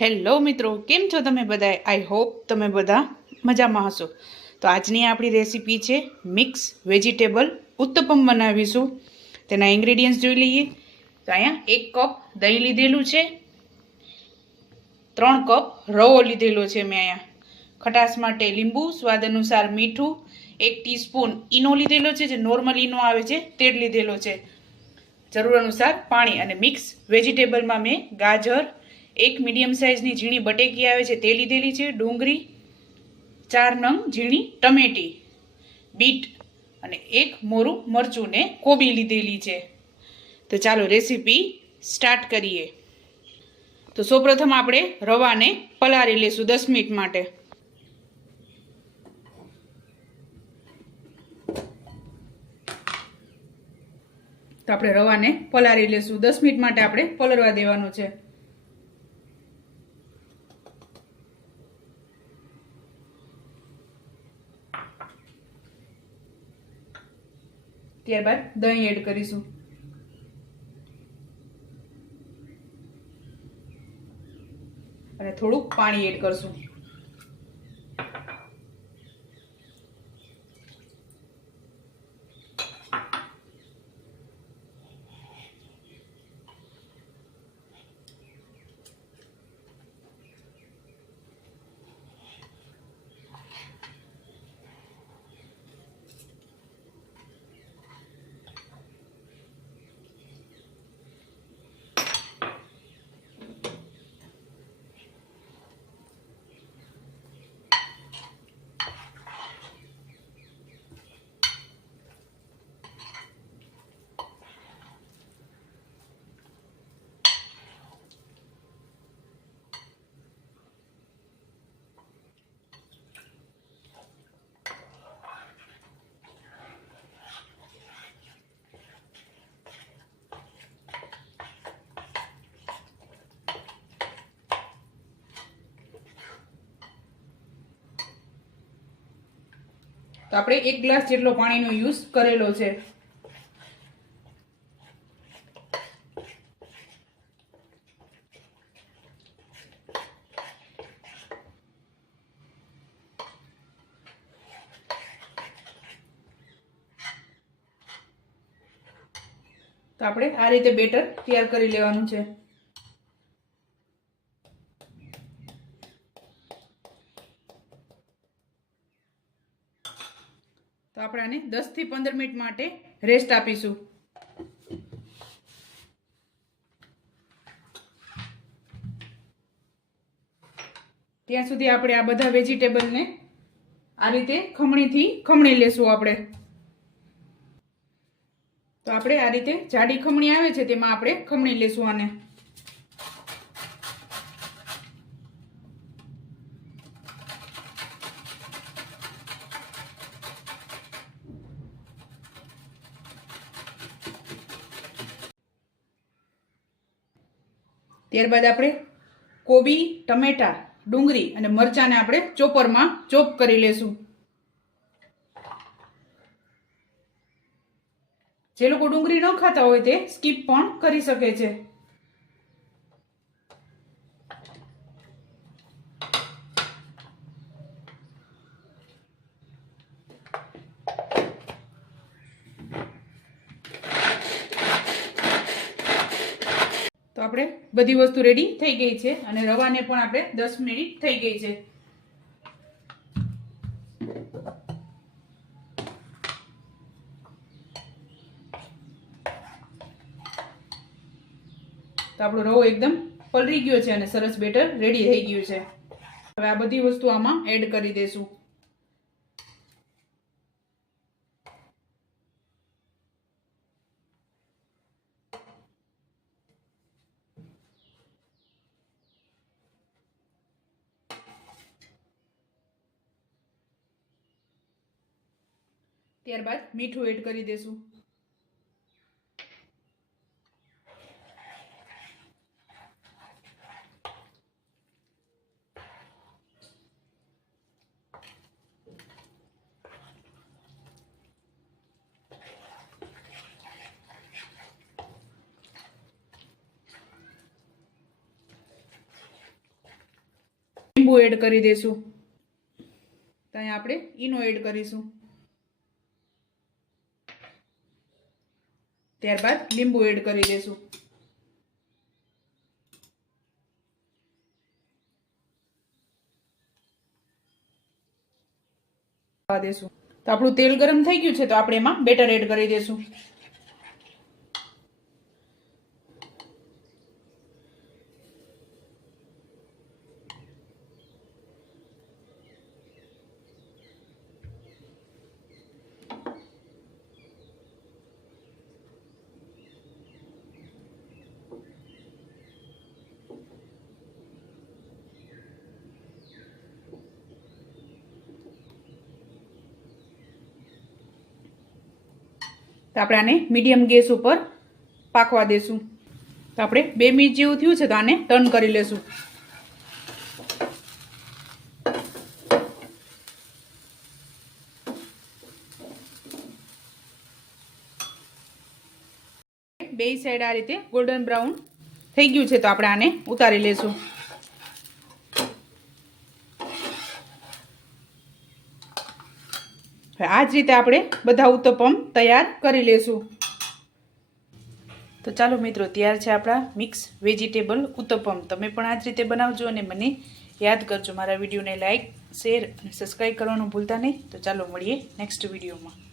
Hello મિત્રો, કેમ છો તમે બધા? આઈ હોપ તમે બધા મજામાં હશો. તો આજની આપણી રેસીપી છે મિક્સ વેજીટેબલ ઉત્તપમ બનાવીશું. તેના ઇન્ગ્રેડિયન્ટ્સ જોઈ લઈએ. તો અહીંયા 1 કપ દહીં લીધેલું છે, 3 કપ રવો લીધેલો છે મેં અહીંયા. ખટાશ માટે લીંબુ, સ્વાદ અનુસાર મીઠું, 1 ટીસ્પૂન ઈનો લીધેલો છે, જે નોર્મલ ઈનો આવે છે તે જ લીધેલો છે. જરૂર અનુસાર પાણી. અને મિક્સ વેજીટેબલમાં મેં ગાજર, 1 મીડિયમ સાઇઝની ઝીણી બટેકી આવે છે તે લીધેલી છે, ડુંગળી 4 નંગ ઝીણી ટમેટી, બીટ અને 1 મોરું મરચું ને કોબી લીધેલી છે. તો ચાલો રેસીપી સ્ટાર્ટ કરીએ. તો સૌપ્રથમ આપણે રવાને પલાળી લેશું 10 મિનિટ માટે. તો આપણે રવાને પલાળી લેશું 10 મિનિટ માટે. આપણે પલળવા દેવાનું છે. ત્યારબાદ દહીં એડ કરીશું. અને થોડુંક પાણી એડ કરશું. તો આપણે 1 ગ્લાસ જેટલો પાણીનો યુઝ કરેલો છે. તો આપણે આ રીતે બેટર તૈયાર કરી લેવાનું છે. તો આપણે આને 10 થી 15 મિનિટ માટે રેસ્ટ આપીશું. ત્યાં સુધી આપણે આ બધા વેજીટેબલને આ રીતે ખમણીથી ખમણી લેશું આપણે. તો આપણે આ રીતે જાડી ખમણી આવે છે તેમાં આપણે ખમણી લેશું આને. ત્યારબાદ આપણે કોબી, ટમેટા, ડુંગળી અને મરચાંને આપણે ચોપરમાં ચોપ કરી લેશું. જે લોકો ડુંગળી ન ખાતા હોય તે સ્કીપ પણ કરી શકે છે. તો આપણે બધી વસ્તુ રેડી થઈ ગઈ છે અને રવાને પણ આપણે 10 મિનિટ થઈ ગઈ છે. તો આપણો રવો એકદમ પલળી ગયો છે અને સરસ બેટર રેડી થઈ ગયું છે. હવે આ બધી વસ્તુ આમાં એડ કરી દઈશું. ત્યારબાદ મીઠું એડ કરી દઈશું. લીંબુ એડ કરી દઈશું. તો અહીંયા આપણે ઈનો એડ કરીશું. ત્યારબાદ લીંબુ એડ કરી દઈશું. દેશું તો આપણું તેલ ગરમ થઈ ગયું છે તો આપણે એમાં બેટર એડ કરી દઈશું. તો આપણે આને મીડિયમ ગેસ ઉપર પાકવા દેશું. તો આપણે 2 મિનિટ જેવું થયું છે તો આને ટર્ન કરી લેશું. બે સાઈડ આ રીતે ગોલ્ડન બ્રાઉન થઈ ગયું છે તો આપણે આને ઉતારી લેશું. આ જ રીતે આપણે બધા ઉત્તપમ તૈયાર કરી લેશું. તો ચાલો મિત્રો, તૈયાર છે આપણા મિક્સ વેજીટેબલ ઉત્તપમ. તમે પણ આ જ રીતે બનાવજો અને મને યાદ કરજો. મારા વિડીયોને લાઈક, શેર અને સબસ્ક્રાઈબ કરવાનું ભૂલતા નહીં. તો ચાલો મળીએ નેક્સ્ટ વિડીયોમાં.